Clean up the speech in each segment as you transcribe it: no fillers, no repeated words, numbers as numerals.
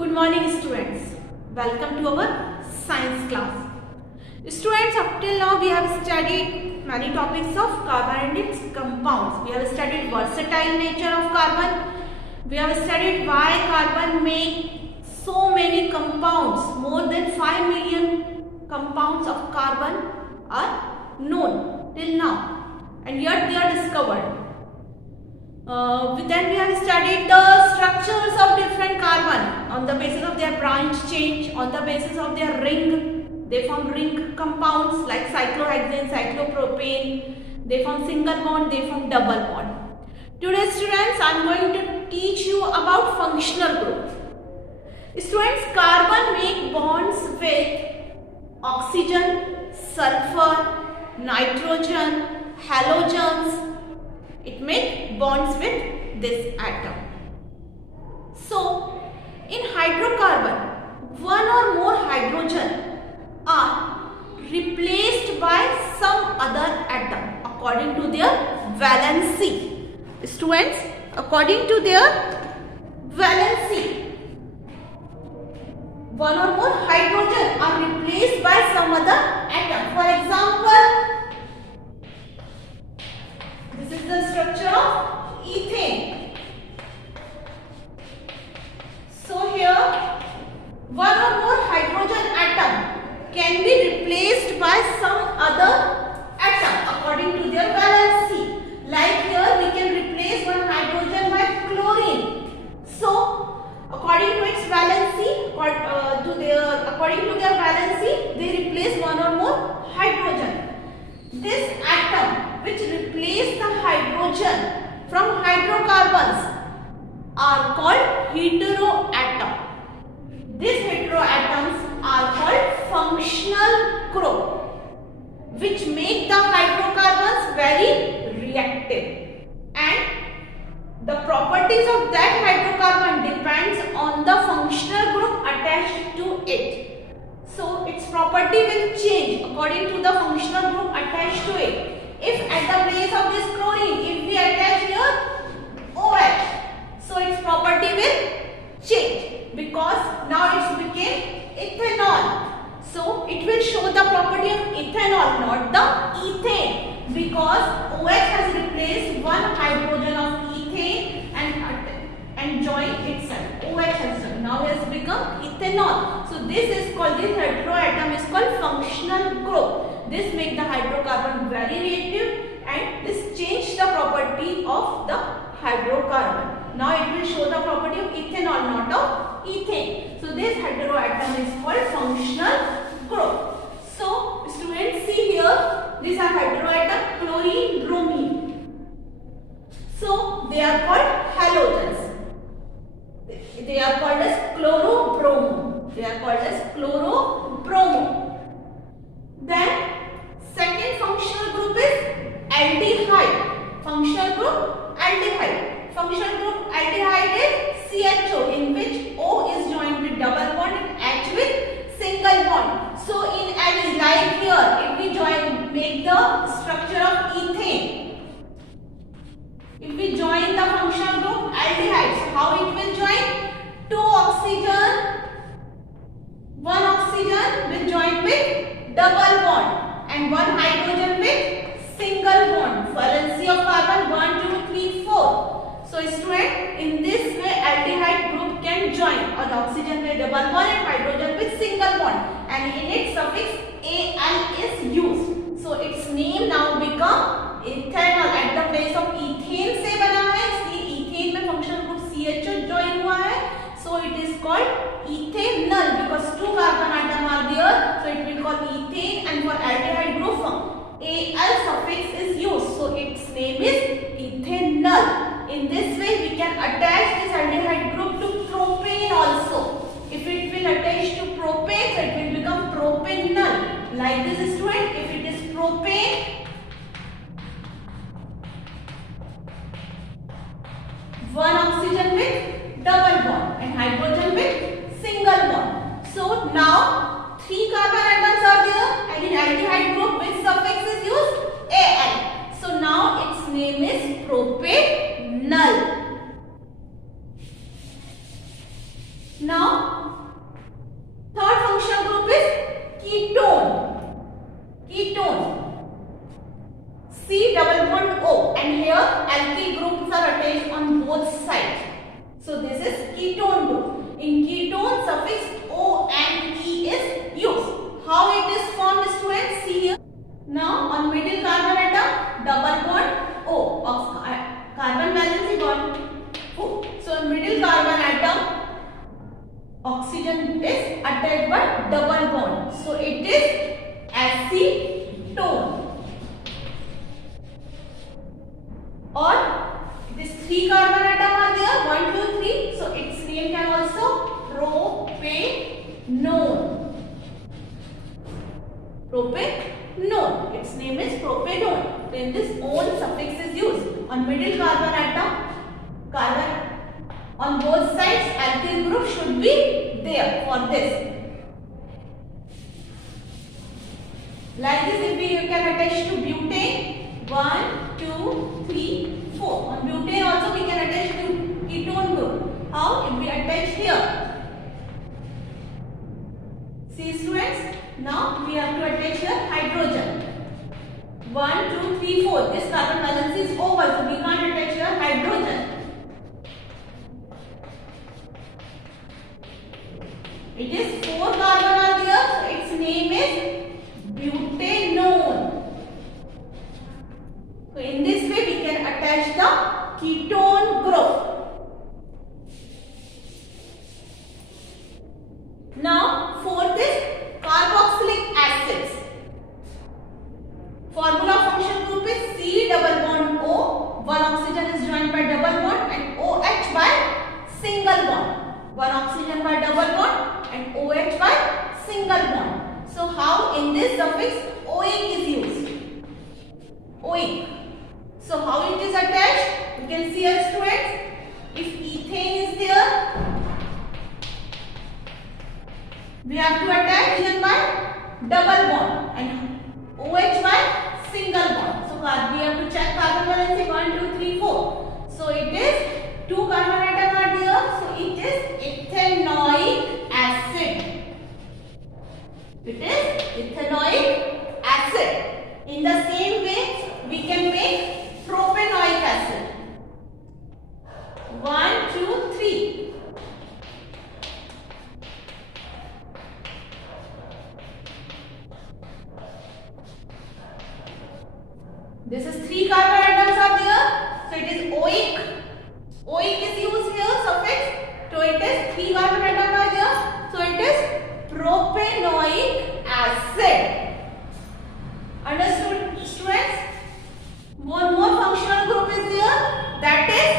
Good morning students. Welcome to our science class. Students, up till now we have studied many topics of carbon and its compounds. We have studied versatile nature of carbon. We have studied why carbon make so many compounds. More than 5 million compounds of carbon are known till now, and yet they are discovered. Then we have studied the structures of different carbon on the basis of their branch change, on the basis of their ring. They form ring compounds like cyclohexane, cyclopropane. They form single bond, they form double bond. Today students, I am going to teach you about functional group. Students, carbon make bonds with oxygen, sulfur, nitrogen, halogens. It makes bonds with this atom. So, in hydrocarbon, one or more hydrogen are replaced by some other atom according to their valency. Students, according to their valency, one or more hydrogen are replaced by some other atom. For example, this is the structure of ethane. So here, one or more hydrogen atom can be replaced by some other atom according to their valency. Like here, we can replace one hydrogen by chlorine. So, according to its valency, according to their valency, they replace one or more hydrogen. This atom which replace the hydrogen from hydrocarbons are called heteroatom. These heteroatoms are called functional group, which make the hydrocarbons very reactive, and the properties of that hydrocarbon depends on the functional group attached to it. So its property will change according to the functional group attached to it. If at the place of this chlorine, if we attach here OH, so its property will change because now it became ethanol. So it will show the property of ethanol, not the ethane, because OH has replaced one hydrogen of ethane and joined itself. OH has done. Now has become ethanol. So this heteroatom is called functional group. This makes the hydrocarbon very reactive, and this changes the property of the hydrocarbon. Now it will show the property of ethanol, not of ethane. So this heteroatom is called functional group. So students, see here, these are heteroatom, chlorine, bromine. So they are called halogens. They are called as chlorobromo. They are called as chlorobromo. Then second functional group is aldehyde. Functional group aldehyde. Functional group aldehyde is CHO, in which O is joined with double bond and H with single bond. So in any, like here, if we make the structure of ethane. If we join the functional group aldehyde, so how it will join? Two oxygen, one oxygen will join with double bond and one hydrogen with single bond. Valency of carbon 1, 2, 3, 4. So student, in this way aldehyde group can join on oxygen with double bond and hydrogen with single bond, and in its suffix Al is used. So its name now become ethanol. At the place of ethane से बना है, इसलिए ethane में functional group CHO join हुआ है. So it is called ethanol because two carbon atom are there. So it will call ethane, and for aldehyde group Al suffix is used. So its name is ethanol. In this way we can attach this aldehyde group to propane also. If it will attach to propane, so it will become propanol. Like this student, if it is propane, one oxygen with double bond and hydrogen with single bond. So now three carbon atoms are there, and in aldehyde group which suffix is used? Al. So now its name is propanol. Now C double bond O, and here alkyl groups are attached on both sides. So this is ketone group. In ketone, suffix O and E is used. How it is formed, students? See here. Now on middle carbon atom, double bond O, carbon valency bond. So middle carbon atom, oxygen is attached by double bond. So it is acetone. Or it is 3 carbon atom are there, 1, 2, 3. So its name can also propanone. Propanone. Its name is propanone. Then this one suffix is used on middle carbon atom. On both sides, alkyl group should be there for this. Like this, if we can attach to butane, 1, 2, 3, 4. On butane also we can attach to ketone group. How? If we attach here. See students, now we have to attach here hydrogen. 1, 2, 3, 4. This carbon valence is over, so we can't attach here hydrogen. It is 4 carbon are there, so its name is butanone. So in this way we can attach the ketone group. Now fourth is carboxylic acids. Formula function group is C double bond O. One oxygen is joined by double bond and OH by single bond. One oxygen by double bond and OH by single bond. So how in this suffix Oic is used? Oic. So how it is attached? You can see here students. If ethane is there, we have to attach by double bond and OH by single bond. So we have to check carbon valency 1, 2, 3, 4. So it is 2 carbon atoms are there. So it is ethanoic acid. It is ethanoic acid. In the same way, we can make propanoic acid. 1, 2, 3. This is 3 carbon atoms are there. So it is OiC. OiC is used here, suffix. So it is 3 carbon atoms are there. So it is propanoic acid. Understood, students? One more functional group is there. That is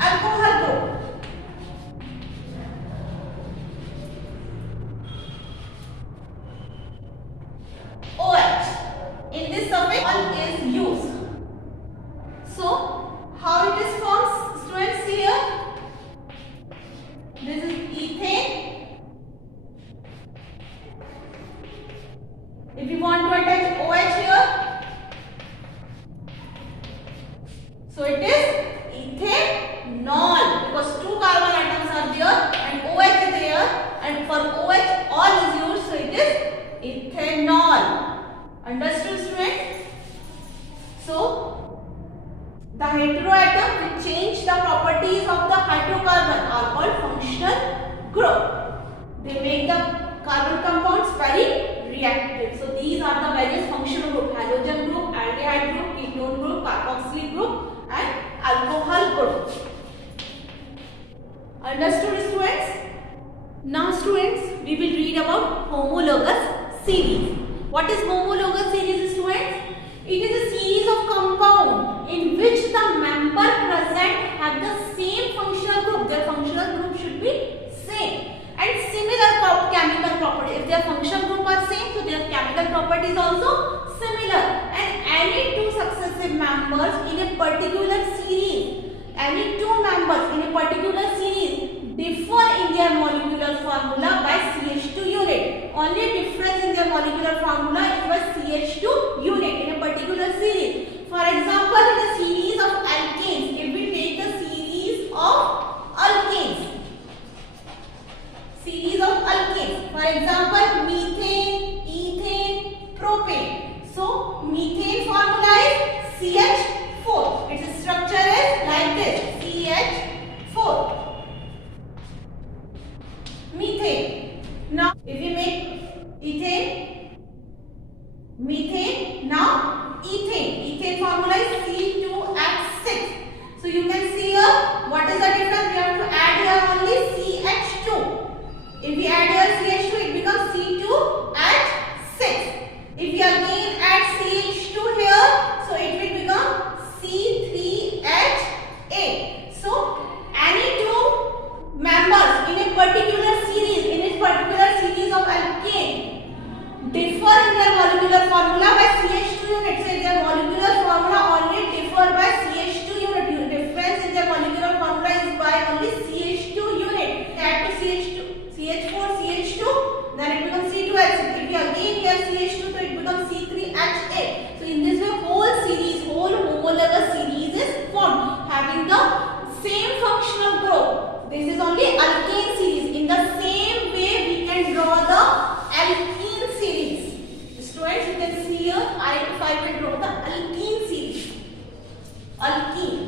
alcohol group. OH. In this suffix, all is used. So, how it is formed, students, here? This is ethane. If you want to attach OH here, so it is ethanol because 2 carbon atoms are there and OH is there, and for OH all is used, so it is ethanol. Understood, students? So the heteroatom will change the properties of the hydrocarbon are called functional group. They make the carbon compounds very reactive. So these are the various functional group: halogen group, aldehyde group, ketone group, carboxylic group and alcohol group. Understood, students? Now students, we will read about homologous series. What is homologous series, students? It is a series of compound in which the member present have the same functional group. Their functional group should be same and similar chemical properties. If their functional group are same, so their chemical properties also similar. And any two successive members in a particular series, any two members in a particular series differ in their molecular formula by CH2 unit. Only difference in their molecular formula is by CH2 unit in a particular series. For example, in a series of alkanes, if we take the series of alkanes, for example, methane, ethane, propane. So, CH4. Its structure is like this, CH4. Methane. Now if we make ethane, methane, now ethane. Ethane formula is C2H6. So you can see here what is the difference. We have to add here only CH2. If we add here CH2, it becomes C2H6. If we again add CH2 here, so it will become C3H8. So any two members in a particular series, of alkane differ in their molecular formula by CH2 unit. So their molecular formula only differ by CH2 unit. Difference in their molecular formula is by only CH2 unit. Add to CH2, CH4, CH2, then it becomes C2H6. If we again here CH2, so it becomes C3H8. So in this way, whole homologous series is formed, having the same functional group. This is only alkane series. In the same way, we can draw the alkene series. Students, you can see here, if I will draw the alkene series. Alkene.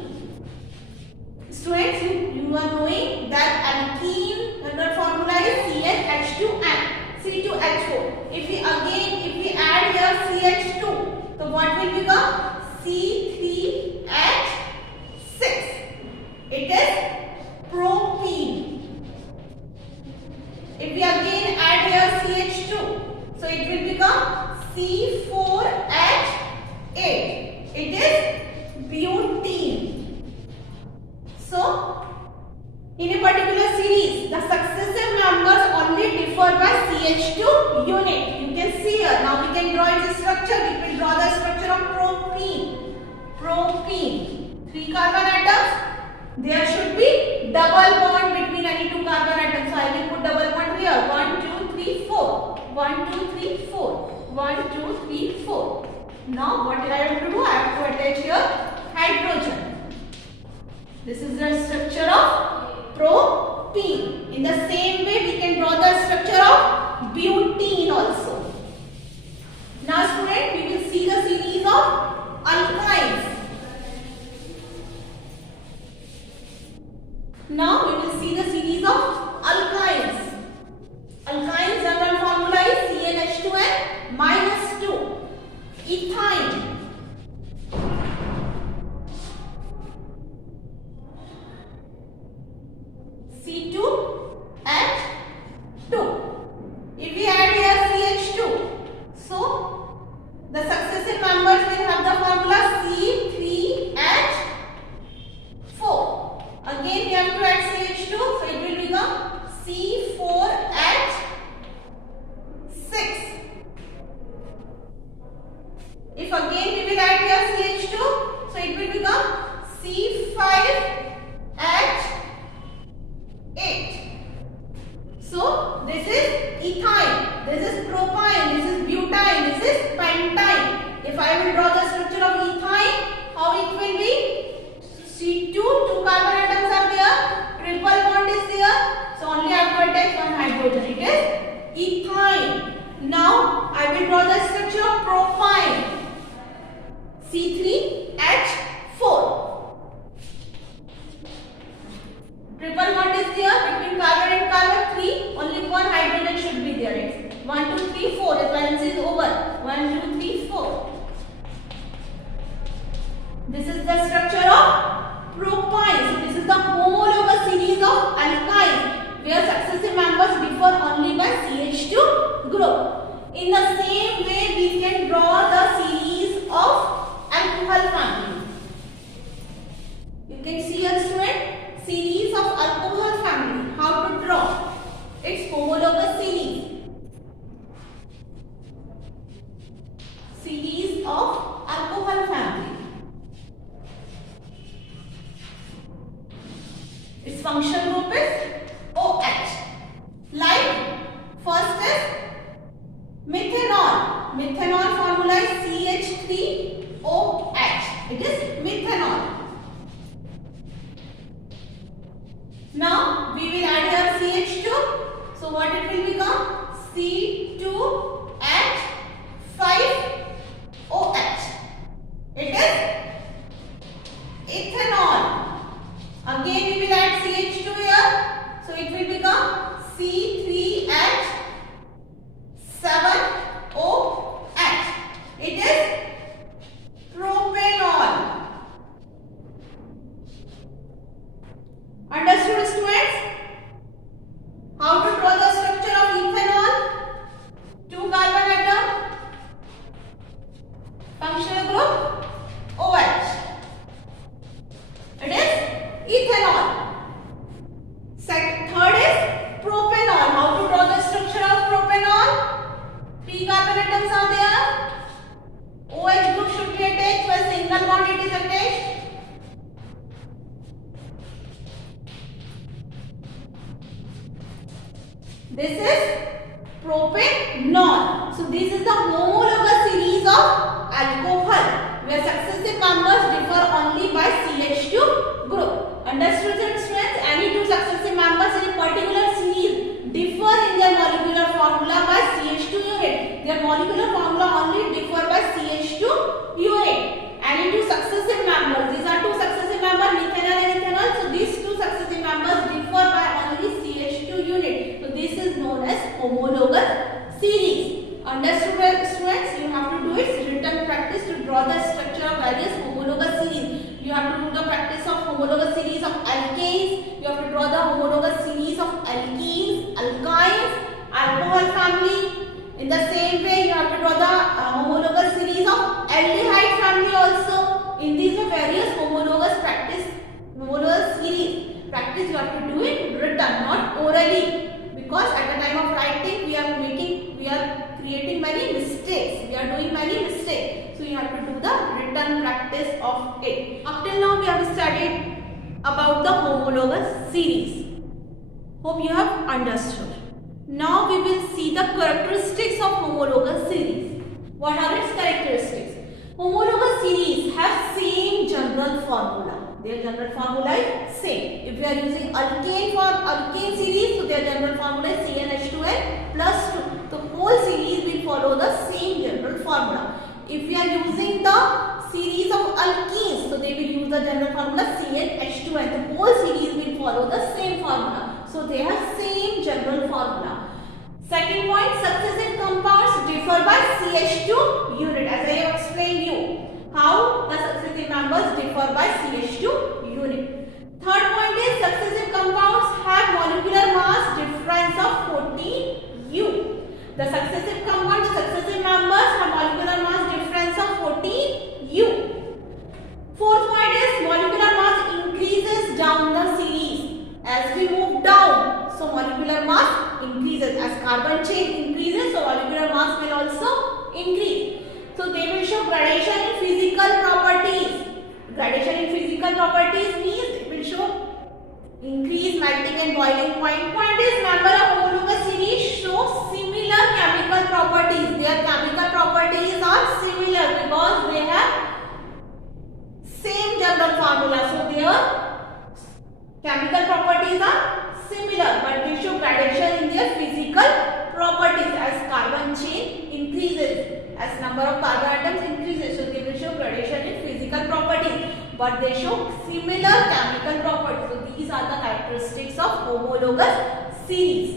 Students, you are knowing that alkene, the formula is CH2N, C2H4. If we add here CH2, so what will become? C3H6. It is propene. If we again add here CH2, so it will become C4H8. It is butene. So in a particular series, the successive members only differ by CH2 unit. You can see here. Now we can draw its structure. We will draw the structure of propene. Propene. 3 carbon atoms. There should be double bond between any 2 carbon atoms. So I will put double bond here. 1, 2, 3, 4. 1, 2, 3, 4. 1, 2, 3, 4. Now what I have to do? I have to attach here hydrogen. This is the structure of propene. In the same way, we can draw the structure of butene also. Now student, we will see the series of alkynes. Now we will see the series of alkynes. Alkynes general formula is CnH2n -2. Ethyne. C2H2. If we add here CH2, so the successive members will have the formula C3H4. Again we have to add CH2, so it will become C4H6. If again we will add here CH2, so it will become C5H8. So this is ethyne, this is propyne, this is butane, this is pentyne. If I will draw the structure of ethyne, how it will be? C2, 2 carbon atoms are there, triple bond is there, so only I have to attach one hydrogen. It is ethyne. Now I will draw the structure of propyne, C3H4. Triple bond is there between carbon and carbon. 3, only one hydrogen should be there. It's 1, 2, 3, 4. The balance is over. 1, 2, 3, 4. This is the structure of propyne. So this is the homologous series of alkynes where successive members differ only by CH2 group. In the same way, we can draw the series of alcohol family. You can see here, student, series of alcohol family. How to draw? It's homologous series. Series of alcohol family. Its functional group is OH. Like first is methanol. Methanol formula is CH3OH. It is methanol. Now we will add here CH2. So what it will become? C2H5OH. It is group? OH. It is ethanol. Third is propanol. How to draw the structure of propanol? 3 carbon atoms are there. OH group should be attached by single bond. It is attached. This is propanol. So this is the homologous series of alcohol where successive members differ only by CH2 group. Understood, students? Any two successive members in a particular series differ in their molecular formula by CH2 unit. Their molecular formula only differ by CH2 unit. Any two successive members, these are two successive members, methanol and ethanol. So these two successive members differ by only CH2 unit. So this is known as homologous series. Understood, students? You have to do its written practice to draw the structure of various homologous series. You have to do the practice of homologous series of alkanes. You have to draw the homologous series of alkenes, alkynes, alcohol family. In the same way, you have to draw the homologous series of aldehyde family also. In these various homologous series practice you have to do it written, not orally. Because at the time of writing, we are creating many mistakes. We are doing many mistakes. So you have to do the written practice of it. Up till now, we have studied about the homologous series. Hope you have understood. Now we will see the characteristics of homologous series. What are its characteristics? Homologous series have same general formula. Their general formula is same. If we are using alkane for alkane series, so their general formula is CnH2n plus 2. The whole series will follow the same general formula. If we are using the series of alkenes, so they will use the general formula CnH2n. The whole series will follow the same formula. So they have same general formula. Second point, successive compounds differ by CH2 unit. As I have explained you, how the successive members differ by CH2 unit. Third point is successive compounds have molecular mass difference of 14 U. The successive compounds, the successive members have molecular mass difference of 14 U. Fourth point is molecular mass increases down the series. As we move down, so molecular mass increases. As carbon chain increases, so molecular mass will also increase. So they will show gradation in physical properties. Gradation in physical properties means it will show increase melting and boiling point. Point is member of homologous series show similar chemical properties. Their chemical properties are similar because they have same general formula. So their chemical properties are similar, but they show gradation in their physical properties as carbon chain increases, as number of carbon atoms increases. So they will show gradation in physical properties, but they show similar chemical properties. So these are the characteristics of homologous series.